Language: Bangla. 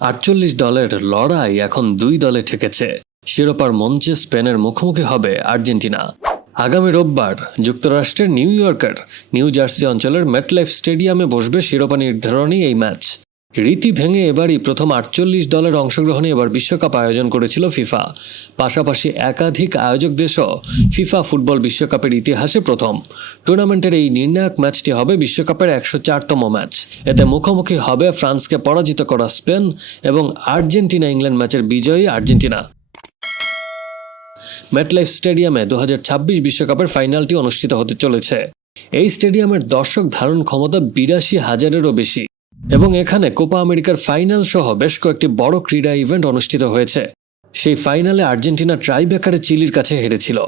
$48 লড়াই এখন 2 দলে ঠেকেছে। শিরোপার মঞ্চে স্পেনের মুখোমুখি হবে আর্জেন্টিনা। আগামী রোববার যুক্তরাষ্ট্রের নিউ ইয়র্কের নিউ জার্সি অঞ্চলের মেটলাইফ স্টেডিয়ামে বসবে শিরোপা নির্ধারণী এই ম্যাচ। রীতি ভেঙে এবারই প্রথম 48 দলের অংশগ্রহণে এবার বিশ্বকাপ আয়োজন করেছিল ফিফা। পাশাপাশি একাধিক আয়োজক দেশও ফিফা ফুটবল বিশ্বকাপের ইতিহাসে প্রথম। টুর্নামেন্টের এই নির্ণায়ক ম্যাচটি হবে বিশ্বকাপের 104তম ম্যাচ। এতে মুখোমুখি হবে ফ্রান্সকে পরাজিত করা স্পেন এবং আর্জেন্টিনা ইংল্যান্ড ম্যাচের বিজয়ী আর্জেন্টিনা। মেটলাইফ স্টেডিয়ামে 2026 বিশ্বকাপের ফাইনালটি অনুষ্ঠিত হতে চলেছে। এই স্টেডিয়ামের দর্শক ধারণ ক্ষমতা 82,000-এরও বেশি এবং এখানে কোপা আমেরিকার ফাইনাল সহ বেশ কয়েকটি বড় ক্রীড়া ইভেন্ট অনুষ্ঠিত হয়েছে। সেই ফাইনালে আর্জেন্টিনা ট্রাইব্রেকারে চিলির কাছে হেরেছিল।